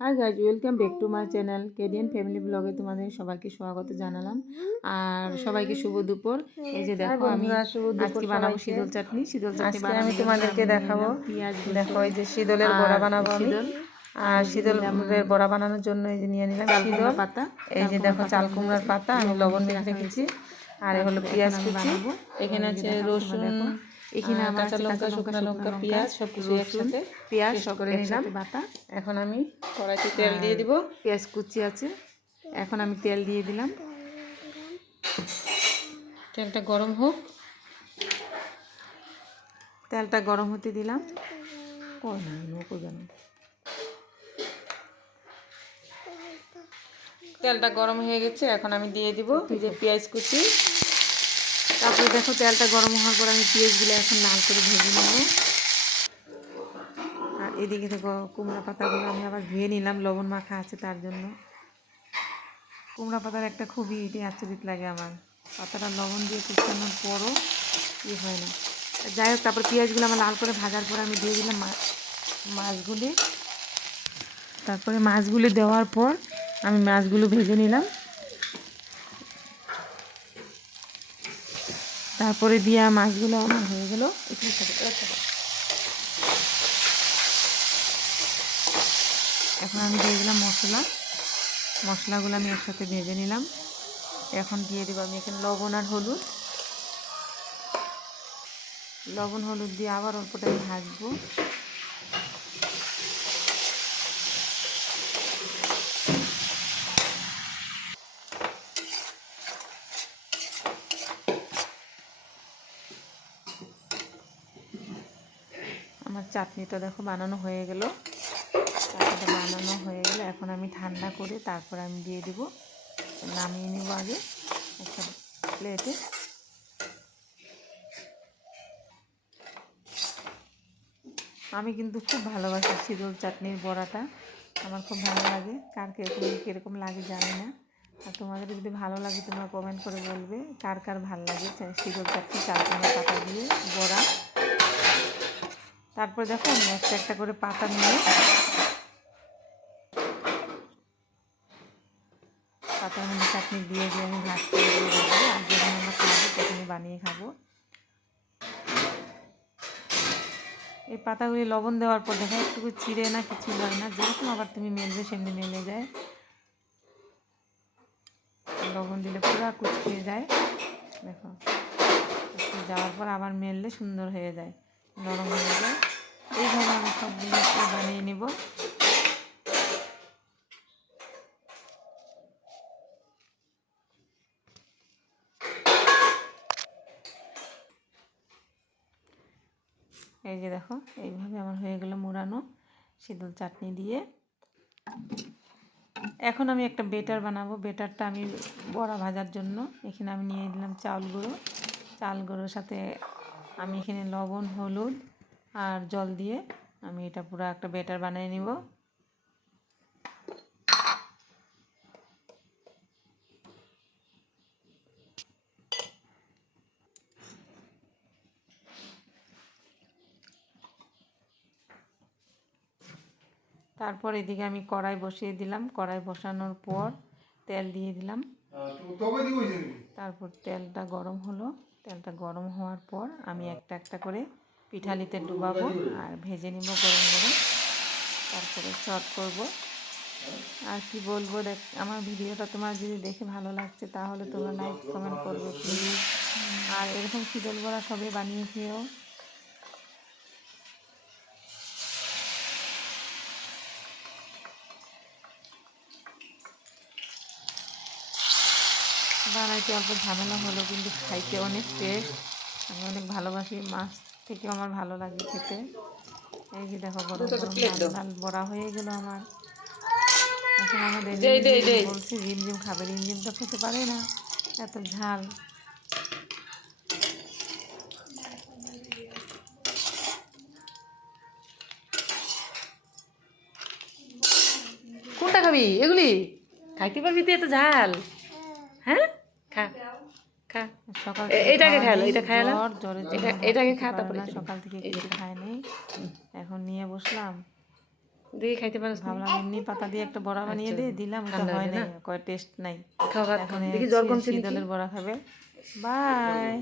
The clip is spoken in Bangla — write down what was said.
High guys, welcome back to my channel KDN family ব্লগে তোমাদের সবাইকে স্বাগত জানালাম। আর সবাইকে শুভ দুপুর। এই যে দেখো আমি আজকে বানাবো শীতল চাটনি। আজকে আমি তোমাদেরকে দেখাবো। দেখো এই যে শীতলের বড়া বানাবো আমি। আর শীতলের বড়া বানানোর জন্য এই যে নিয়ে নিলাম শীতল পাতা। এই যে দেখো চাল কুমড়ার পাতা আমি লবণ মেখে রেখেছি। আর এই হলো পেঁয়াজ কুচি, এখানে আছে রসুন, এখানে কাঁচা লঙ্কা, শুকনো লঙ্কা, পেঁয়াজ সবকিছু একসাথে পেঁয়াজ পেস্ট সব করে নিলাম। বাটা। এখন আমি কড়াইতে তেল দিয়ে দিব। পেঁয়াজ কুচি আছে, এখন আমি তেল দিয়ে দিলাম। তেলটা গরম হোক। তেলটা গরম হতে দিলাম। তেলটা গরম হয়ে গেছে, এখন আমি দিয়ে দিব এই যে পেঁয়াজ কুচি। তারপরে দেখো তেলটা গরম হওয়ার পর আমি পেঁয়াজগুলো এখন লাল করে ভেজে নেব। আর এদিকে দেখো কুমড়া পাতাগুলো আমি আবার ধুয়ে নিলাম, লবণ মাখা আছে তার জন্য। কুমড়া পাতার একটা খুবই আচরিত লাগে আমার, পাতাটা লবণ দিয়ে কুচানোর পরও হয় না। যাই হোক, তারপর পেঁয়াজগুলো আমার লাল করে ভাজার পর আমি দিয়ে দিলাম মাছগুলি। তারপরে মাছগুলি দেওয়ার পর আমি মাছগুলো ভেজে নিলাম। তারপরে দিয়া মাছগুলো আমার হয়ে গেল। এখন আমি দিয়ে দিলাম মশলাগুলো আমি একসাথে ভেজে নিলাম। এখন দিয়ে দেবো আমি এখানে লবণ আর হলুদ। লবণ হলুদ দিয়ে আবার অল্পটা আমি ভাজবো। আমার চাটনিটা দেখো বানানো হয়ে গেল। চাটনিটা বানানো হয়ে গেলে এখন আমি ঠান্ডা করে তারপর আমি দিয়ে দেবো, নামিয়ে নেব আগে একটা প্লেটে। আমি কিন্তু খুব ভালোবাসি শীতল চাটনির বড়াটা, আমার খুব ভালো লাগে। কার কীরকম লাগে জানি না। আর তোমাদের যদি ভালো লাগে তোমরা কমেন্ট করে বলবে কার কার ভালো লাগে শীতল চাটনি চাল কুমড়া পাতা দিয়ে বড়া। তারপর দেখো আমি একটা একটা করে পাতা নিয়ে পাতার মধ্যে চাটনি দিয়ে আমি ভাত করে দিয়ে দেবো। আর যখন আমরা খাবো তখনই বানিয়ে খাবো। এই পাতাগুলি লবণ দেওয়ার পর দেখো একটু চিড়ে না, কিছু হয় না, যেরকম আবার তুমি মেলবে সেমনি মেলে যায়। লবণ দিলে পুরো কুচকিয়ে যায়। দেখো যাওয়ার পর আবার মেললে সুন্দর হয়ে যায়, নরম হয়ে যায়। এইভাবে আমি সবগুলো বানিয়ে নিব। এই যে দেখো এইভাবে আমার হয়ে গেল মোড়ানো শীতল চাটনি দিয়ে। এখন আমি একটা বেটার বানাবো। বেটারটা আমি বড়া ভাজার জন্য এখানে আমি নিয়ে দিলাম চাল গুঁড়োর সাথে আমি এখানে লবণ, হলুদ আর জল দিয়ে আমি এটা পুরো একটা বেটার বানিয়ে নিব। তারপর এদিকে আমি কড়াই বসিয়ে দিলাম। কড়াই বসানোর পর তেল দিয়ে দিলাম। তারপর তেলটা গরম হলো। তেলটা গরম হওয়ার পর আমি একটা একটা করে পিঠালিতে ডুবাবো আর ভেজে নিব গরম গরম। তারপরে সার্ভ করব। আর কি বলবো, আমার ভিডিওটা তোমার যদি দেখে ভালো লাগছে তাহলে তোমরা লাইক কমেন্ট করবে প্লিজ। আর এরকম শীতল বড়া সবাই বানিয়ে খেয়েও। বানাইতে অল্প ঝামেলা হলো, কিন্তু খাইতে অনেক টেস্ট। আমি অনেক ভালোবাসি, মাছ থেকেও আমার ভালো লাগে খেতে। এই যে দেখো গরম গরম লাল লাল বড়া হয়ে গেল আমার। এখন আমাদের বলছি রিমঝিম খাবে, রিমঝিম তো খেতে পারে না, এত ঝাল। কোনটা খাবি? এগুলি খাইতে পারবি তুই? এত ঝাল? হ্যাঁ, খা খা। সকাল এটাকে খাইলো, এটা খাইলো, জ্বরের জন্য এটাকে খা। তারপরে সকাল থেকে কিছু খায় নেই, এখন নিয়ে বসলাম। দেখি খাইতে পারো ভাবলাম এমনি পাতা দিয়ে একটা বড়া বানিয়ে দিয়ে দিলাম, ওটা হয় নাই, কয় টেস্ট নাই। খাও ভাত এখন দেখি জ্বর কমছে নাকি শীতলের বড়া খাবে। বাই।